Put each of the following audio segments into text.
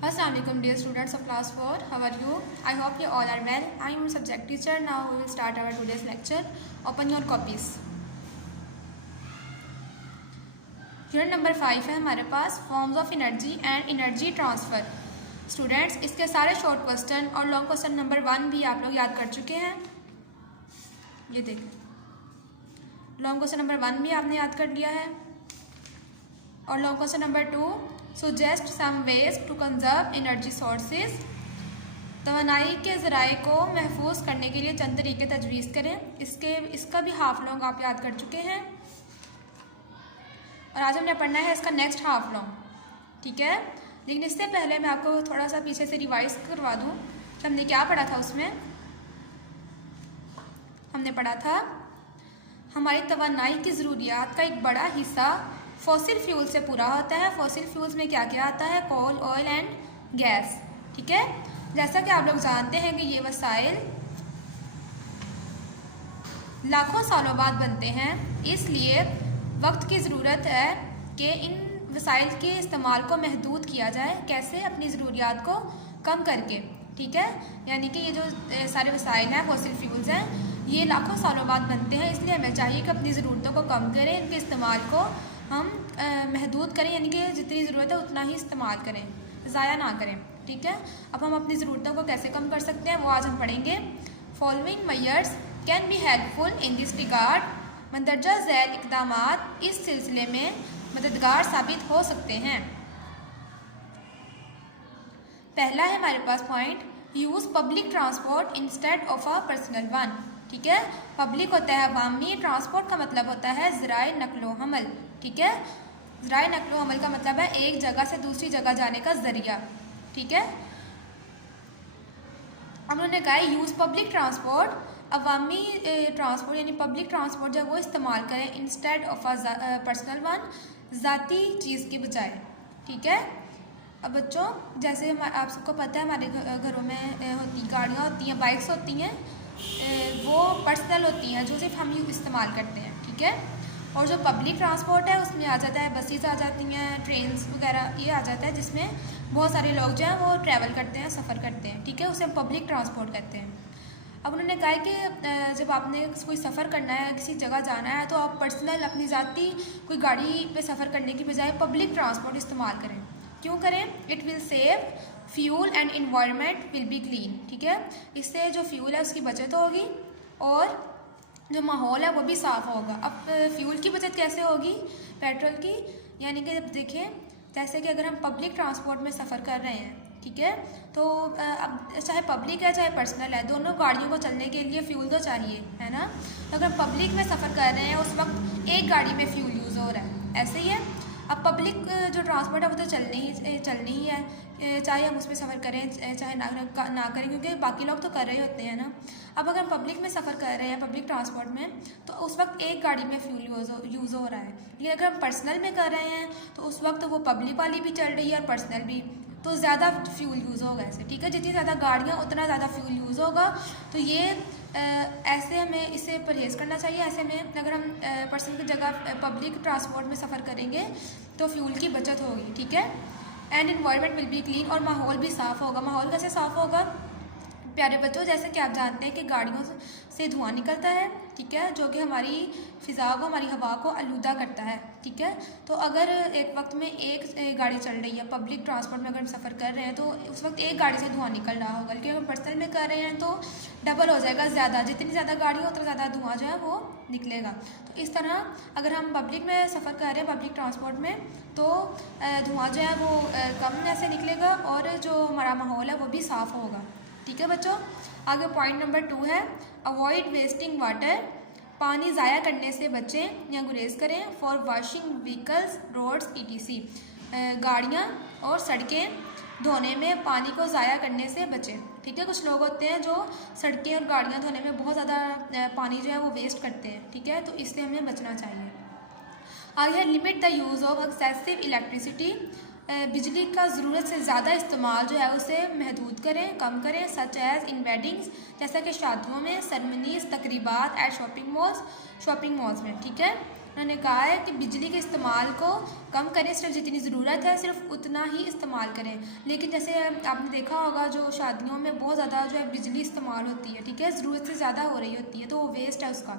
Assalamualaikum dear students of class 4. How are you? I hope you all are well. I am subject teacher. Now we will start our today's lecture. Open your copies. Unit number 5 है हमारे पास forms of energy and energy transfer. Students इसके सारे short question और long question number 1 भी आप लोग याद कर चुके हैं। ये देखें, लॉन्ग क्वेश्चन नंबर 1 भी आपने याद कर लिया है और long question number 2 suggest some ways to conserve energy sources. तवानाई के ज़राए को महफूज करने के लिए चंद तरीके तजवीज़ करें। इसका भी हाफ लॉन्ग आप याद कर चुके हैं और आज हमने पढ़ना है इसका नेक्स्ट हाफ लॉन्ग, ठीक है। लेकिन इससे पहले मैं आपको थोड़ा सा पीछे से रिवाइज करवा दूँ कि हमने क्या पढ़ा था। उसमें हमने पढ़ा था हमारी तवानाई की ज़रूरियात का एक बड़ा हिस्सा फॉसिल फ्यूल से पूरा होता है। फॉसिल फ्यूल्स में क्या क्या आता है? कोल, ऑयल एंड गैस, ठीक है। जैसा कि आप लोग जानते हैं कि ये वसाइल लाखों सालों बाद बनते हैं, इसलिए वक्त की ज़रूरत है कि इन वसाइल के इस्तेमाल को महदूद किया जाए। कैसे? अपनी ज़रूरियात को कम करके, ठीक है। यानी कि ये जो सारे वसाइल हैं, फॉसिल फ्यूल्स हैं, ये लाखों सालों बाद बनते हैं, इसलिए हमें चाहिए कि अपनी ज़रूरतों को कम करें, इनके इस्तेमाल को हम महदूद करें, यानी कि जितनी ज़रूरत है उतना ही इस्तेमाल करें, ज़ाया ना करें, ठीक है। अब हम अपनी ज़रूरतों को कैसे कम कर सकते हैं वो आज हम पढ़ेंगे। Following measures can be helpful in this regard. मंदरजा झैल इक़दामात इस सिलसिले में मददगार साबित हो सकते हैं। पहला है हमारे पास point, use public transport instead of a personal one, ठीक है। पब्लिक होता है अवामी, ट्रांसपोर्ट का मतलब होता है ज़राए नक्लो हमल, ठीक है। ज़राए नक्लो हमल का मतलब है एक जगह से दूसरी जगह जाने का ज़रिया, ठीक है। अब उन्होंने कहा यूज़ पब्लिक ट्रांसपोर्ट, अवामी ट्रांसपोर्ट यानी पब्लिक ट्रांसपोर्ट जब वो इस्तेमाल करें instead of a personal one, ज़ाती चीज़ के बजाय, ठीक है। अब बच्चों जैसे आप सबको पता है हमारे घरों में होती गाड़ियाँ होती हैं, बाइक्स होती हैं, वो पर्सनल होती हैं जो सिर्फ हम ही इस्तेमाल करते हैं, ठीक है। और जो पब्लिक ट्रांसपोर्ट है उसमें आ जाता है बसेस आ जाती हैं, ट्रेन्स वगैरह ये आ जाता है, जिसमें बहुत सारे लोग जो हैं वो ट्रैवल करते हैं, सफ़र करते हैं, ठीक है। उसे हम पब्लिक ट्रांसपोर्ट कहते हैं। अब उन्होंने कहा कि जब आपने कोई सफ़र करना है, किसी जगह जाना है, तो आप पर्सनल अपनी ज़ाती कोई गाड़ी पे सफ़र करने की बजाय पब्लिक ट्रांसपोर्ट इस्तेमाल करें। क्यों करें? It will save fuel and environment will be clean, ठीक है। इससे जो फ्यूल है उसकी बचत होगी और जो माहौल है वो भी साफ़ होगा। अब फ्यूल की बचत कैसे होगी? पेट्रोल की, यानी कि जब देखें जैसे कि अगर हम पब्लिक ट्रांसपोर्ट में सफ़र कर रहे हैं, ठीक है, तो अब चाहे पब्लिक है चाहे पर्सनल है, दोनों गाड़ियों को चलने के लिए फ्यूल तो चाहिए, है ना। तो अगर पब्लिक में सफ़र कर रहे हैं उस वक्त एक गाड़ी में फ्यूल यूज़ हो रहा है, ऐसे ही है। अब पब्लिक जो ट्रांसपोर्ट है वो तो चलनी ही है, चाहे हम उस पर सफ़र करें चाहे ना करें, क्योंकि बाकी लोग तो कर रहे होते हैं ना। अब अगर हम पब्लिक में सफ़र कर रहे हैं पब्लिक ट्रांसपोर्ट में, तो उस वक्त एक गाड़ी में फ्यूल यूज़ हो रहा है। लेकिन अगर हम पर्सनल में कर रहे हैं तो उस वक्त वो पब्लिक वाली भी चल रही है और पर्सनल भी, तो ज़्यादा फ्यूल यूज़ होगा ऐसे, ठीक है। जितनी ज़्यादा गाड़ियाँ उतना ज़्यादा फ्यूल यूज़ होगा। तो ये ऐसे हमें इसे परहेज़ करना चाहिए। ऐसे में अगर हम पर्सनल की जगह पब्लिक ट्रांसपोर्ट में सफ़र करेंगे तो फ्यूल की बचत होगी, ठीक है। And environment will be clean, और माहौल भी साफ़ होगा। माहौल कैसे साफ़ होगा प्यारे बच्चों? जैसे कि आप जानते हैं कि गाड़ियों से धुआं निकलता है, ठीक है, जो कि हमारी फ़िज़ा को, हमारी हवा को आलूदा करता है, ठीक है। तो अगर एक वक्त में एक गाड़ी चल रही है पब्लिक ट्रांसपोर्ट में, अगर हम सफ़र कर रहे हैं तो उस वक्त एक गाड़ी से धुआं निकल रहा होगा। लेकिन अगर पर्सनल में कर रहे हैं तो डबल हो जाएगा, ज़्यादा, जितनी ज़्यादा गाड़ी हो उतना ज़्यादा धुआं जो है वो निकलेगा। तो इस तरह अगर हम पब्लिक में सफ़र कर रहे हैं पब्लिक ट्रांसपोर्ट में, तो धुआं जो है वो कम ऐसे निकलेगा और जो हमारा माहौल है वो भी साफ़ होगा, ठीक है बच्चों। आगे पॉइंट नंबर 2 है, अवॉइड वेस्टिंग वाटर, पानी ज़ाया करने से बचें या गुरेज करें। For washing vehicles, roads ETC, गाड़ियाँ और सड़कें धोने में पानी को ज़ाया करने से बचें, ठीक है। कुछ लोग होते हैं जो सड़कें और गाड़ियाँ धोने में बहुत ज़्यादा पानी जो है वो वेस्ट करते हैं, ठीक है, तो इससे हमें बचना चाहिए। आगे limit the use of excessive electricity, बिजली का ज़रूरत से ज़्यादा इस्तेमाल जो है उसे महदूद करें, कम करें। सच एज़ इन वेडिंग्स, जैसा कि शादियों में, सेरेमनीज, तकरीबात, एट शॉपिंग मॉल्स में, ठीक है। उन्होंने कहा है कि बिजली के इस्तेमाल को कम करें, सिर्फ जितनी ज़रूरत है सिर्फ उतना ही इस्तेमाल करें। लेकिन जैसे आपने देखा होगा जो शादियों में बहुत ज़्यादा जो है बिजली इस्तेमाल होती है, ठीक है, ज़रूरत से ज़्यादा हो रही होती है, तो वो वेस्ट है उसका।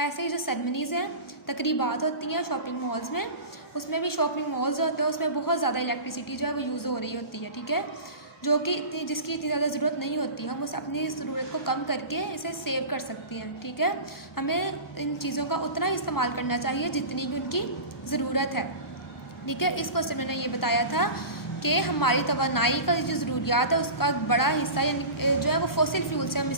ऐसे ही जो सेरेमनीज़ हैं, तकरीबात होती हैं शॉपिंग मॉल्स में, उसमें भी शॉपिंग मॉल्स होते हैं, उसमें बहुत ज़्यादा इलेक्ट्रिसिटी जो है वो यूज़ हो रही होती है, ठीक है, जो कि जिसकी इतनी ज़्यादा ज़रूरत नहीं होती, हम उस अपनी ज़रूरत को कम करके इसे सेव कर सकते हैं, ठीक है। हमें इन चीज़ों का उतना ही इस्तेमाल करना चाहिए जितनी की उनकी ज़रूरत है, ठीक है। इस क्वेश्चन में मैंने ये बताया था कि हमारी तवानाई का जो ज़रूरियात है उसका बड़ा हिस्सा यानी जो है वो फॉसिल फ्यूल से हम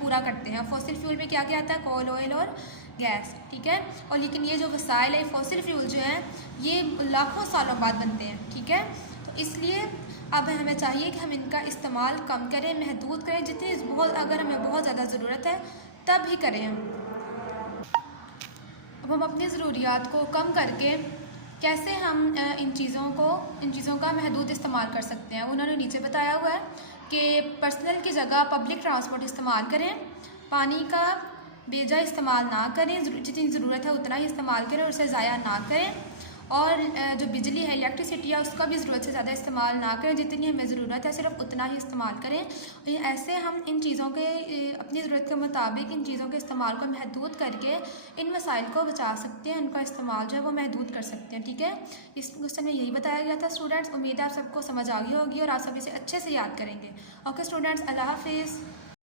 पूरा करते हैं। फॉसिल फ्यूल में क्या क्या आता है, कोल, ऑयल और गैस, ठीक है। और लेकिन ये जो वसाइल है फॉसिल फ्यूल जो है ये लाखों सालों बाद बनते हैं, ठीक है। तो इसलिए अब हमें चाहिए कि हम इनका इस्तेमाल कम करें, महदूद करें, जितनी बहुत अगर हमें बहुत ज़्यादा ज़रूरत है तब ही करें। अब हम अपनी ज़रूरियात को कम करके कैसे हम इन चीज़ों का महदूद इस्तेमाल कर सकते हैं, उन्होंने नीचे बताया हुआ है कि पर्सनल की जगह पब्लिक ट्रांसपोर्ट इस्तेमाल करें, पानी का बेजा इस्तेमाल ना करें, जितनी ज़रूरत है उतना ही इस्तेमाल करें और उसे ज़ाया ना करें, और जो बिजली है इलेक्ट्रिसिटी है उसका भी ज़रूरत से ज़्यादा इस्तेमाल ना करें, जितनी हमें ज़रूरत है सिर्फ उतना ही इस्तेमाल करें। ऐसे हम इन चीज़ों के अपनी ज़रूरत के मुताबिक इन चीज़ों के इस्तेमाल को महदूद करके इन वसाइल को बचा सकते हैं, इनका इस्तेमाल जो है वो महदूद कर सकते हैं, ठीक है। इस क्वेश्चन में यही बताया गया था स्टूडेंट्स। उम्मीद है आप सबको समझ आ गई होगी और आप सब इसे अच्छे से याद करेंगे। ओके स्टूडेंट्स, अल्लाह हाफिज़।